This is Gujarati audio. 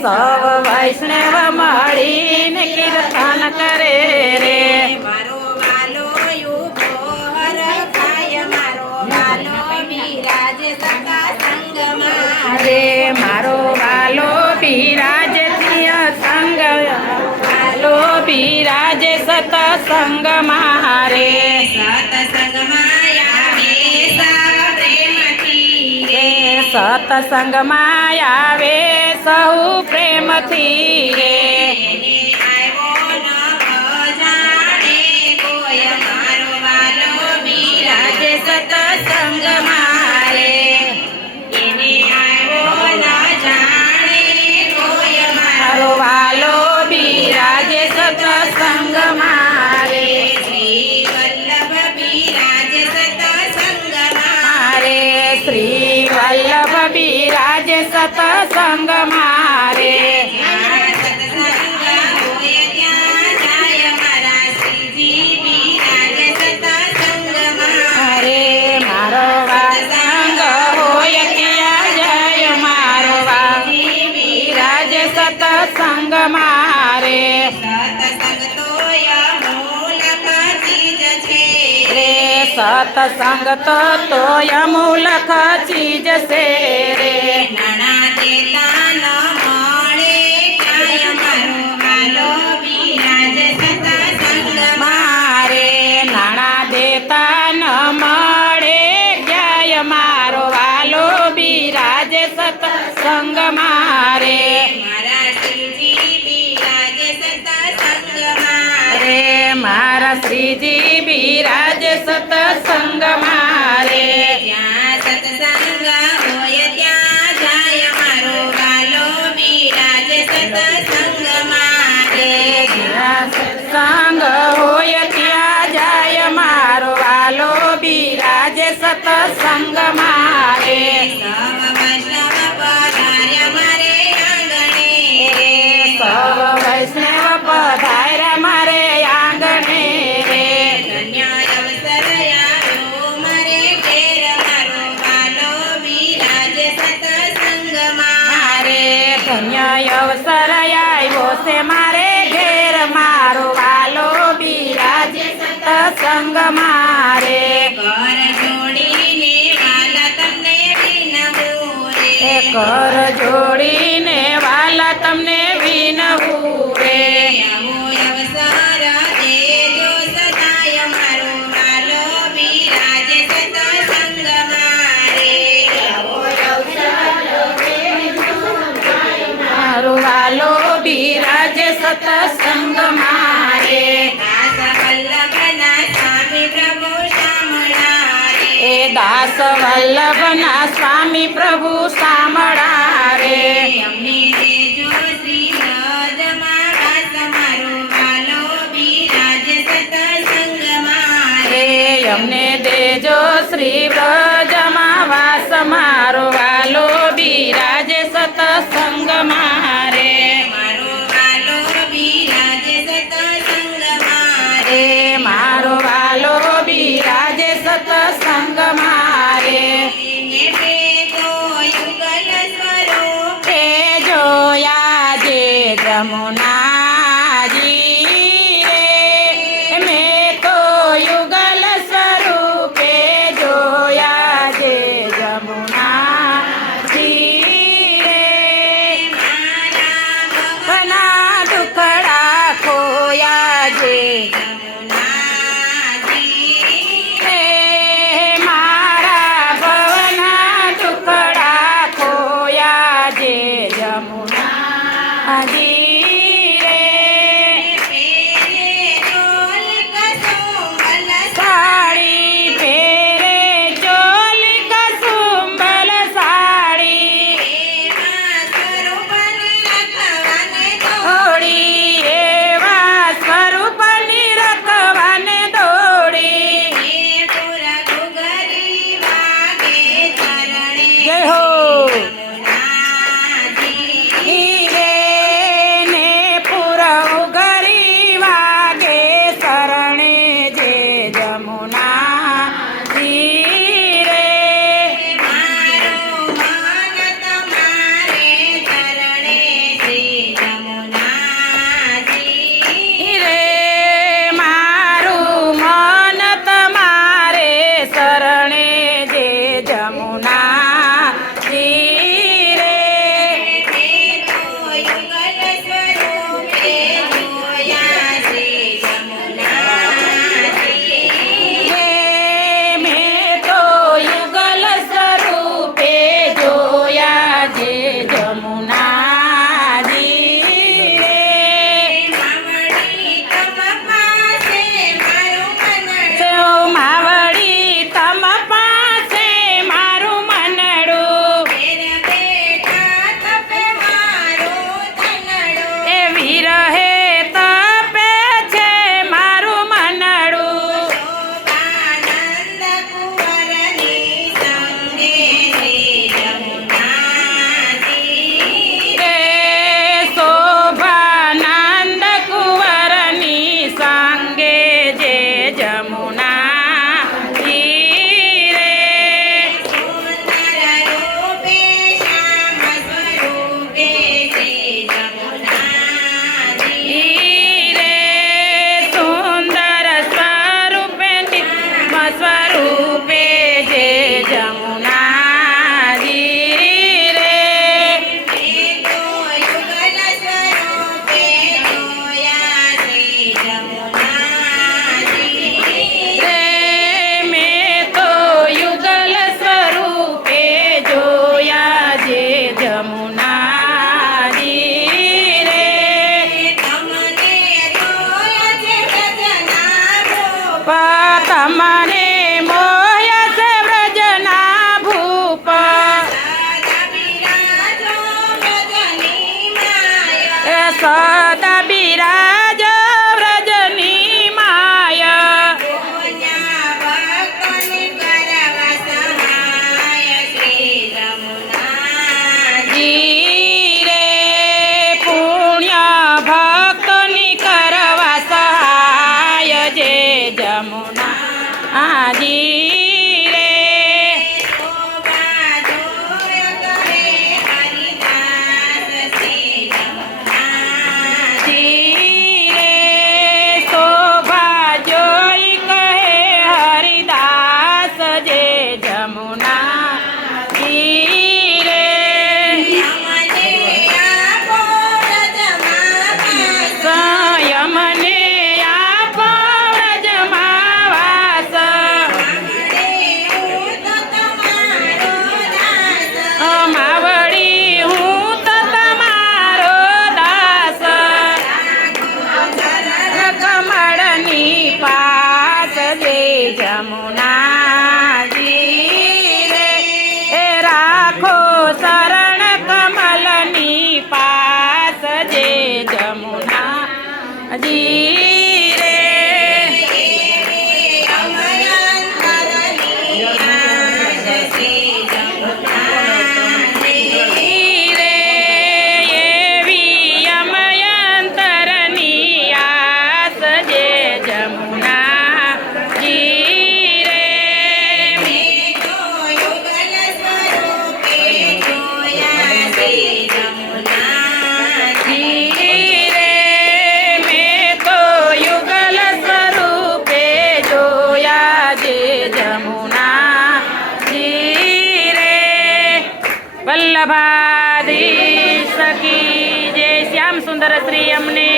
સૌ વૈષ્ણવ મળીને કીર્તન કરે રે મારો વાલો ઉભો હરખાય મારો વાલો બિરાજે સખા સંગમાં રે મારો વાલો બિરાજે સંગ વાલો બિરાજે સતસંગ મારે સતસંગમાં આવે સૌ પ્રેમથી રે સતસંગમાં આવે સૌ પ્રેમથી રે એને આવ્યો નવ જાણે કોઈ મારો વાલો બિરાજે સતસંગ મારે એને આવ્યો ન જાણે કોઈ મારો વાલો બિરાજે સતસંગ મારે શ્રી વલ્લભ બિરાજે સતસંગ મારે શ્રી વલ્લભ બિરાજે સતસંગ મારે મારા સત્સંગ હોય ત્યાં જાય મારા શ્રીજી બિરાજે સતસંગમાં મારે મારો વાસંગ હોય ત્યાં જય મારો વાલી બિરાજે સતસંગ મારે સતસંગ તો અમૂલક ચીજ છે રે સતસંગ તો અમૂલક ચીજ છે રે નાણા દેતા ન મળે ક્યાંય મારો વાલો બિરાજે સતસંગમાં મારે નાણા દેતા ન મળે ક્યાંય મારો વાલો બિરાજે સતસંગ મારે મારા શ્રીજી બિરાજે સતસંગમાં રે મારા શ્રીજી બિરાજે સતસંગ મારે જ્યાં સત્સંગ હોય ત્યાં જાય મારો વાલો બિરાજે સતસંગમાં રે જ્યાં સત્સંગ હોય ત્યાં જાય મારો વાલો બિરાજે સતસંગ મારે સવ વૈષ્ણવ પધાર્યા મારે આંગણે રે સૌ વૈષ્ણવ પધાર્યા મારે આંગણે રે ધન્ય અવસર આવ્યો મારે ઘેર મારો વાલો બિરાજે સતસંગમાં મારે ધન્ય અવસર આવ્યો છે મારે ઘેર મારો વાલો બિરાજે સતસંગ મારે કર જોડીને વાલા તમને વિનવું રે કર જોડીને વાલા તમને વિનવું રે આવો અવસર દેજો સદાય મારો વાલો બિરાજે સતસંગમાં રે મારો વાલો બિરાજે સતસંગ મારે દાસ વલ્લભના સ્વામી પ્રભુ શામળા રે એ દાસ વલ્લભના સ્વામી પ્રભુ સામળા રે અમને દેજો શ્રી વ્રજમાં વાસ મારો વાલો બિરાજે સતસંગમાં રે રે અમને દેજો શ્રી વ્રજમાં વાસ મારો વાલો બિરાજે સતસંગ મારે મારો વાલો બિરાજે સતસંગમાં રે રે મારો વાલો બિરાજે સતસંગ મારે ને પેતો યુગલ સ્વરૂપે તે જોયા જે જમુનાજી રે મેં તો યુગલ સ્વરૂપે જોયા જે જમુનાજી રે મારા ઘણા દુખડા ખોયા જે ભવનાજી રે મારા ભવના દુખડા ખોયા જે જમુનાજી રે પેરે ઢોલ કસુંબલ સાડી પહેરે ચોલી કસુંબલ સાડી એવા સ્વરૂપની રખવાને તો થોડી એવા સ્વરૂપની રખવાની સદા બિરાજો વ્રજની માય પુણ્ય ભક્તોને કરવા સહાય શ્રી જમુનાજી. રે પુણ્ય ભક્તોની કરવા સહાય જે જમુના રે શોભા જોય કરે હરિદાસ શ્રી જમુનાજી. રે શોભા જોઈ કહે હરિદાસ જે જમુના રે અમને આપો વ્રજમાં વાસ. સંયમને આપો વ્રજમાં વાસ માવડે હું તો તમારો દાસ. માવડી હું તો તમારો દાસ કમળની પાસ જે જમુનાજી રે એ રાખો શરણ કમલની પાસ જે જમુનાજી રે અમયાંતરની આસ શ્રી જમુનાજી. રે એવી અમયંતરની આસ જે જમુનાજી રે મેં તો યુગલ સ્વરૂપે જોયા શ્રી જમુનાજી. રે મેં તો યુગલ સ્વરૂપે જોયા જે જમુનાજી રે વલ્લભાધીશ કી જય શ્યામ સુંદર શ્રી અમને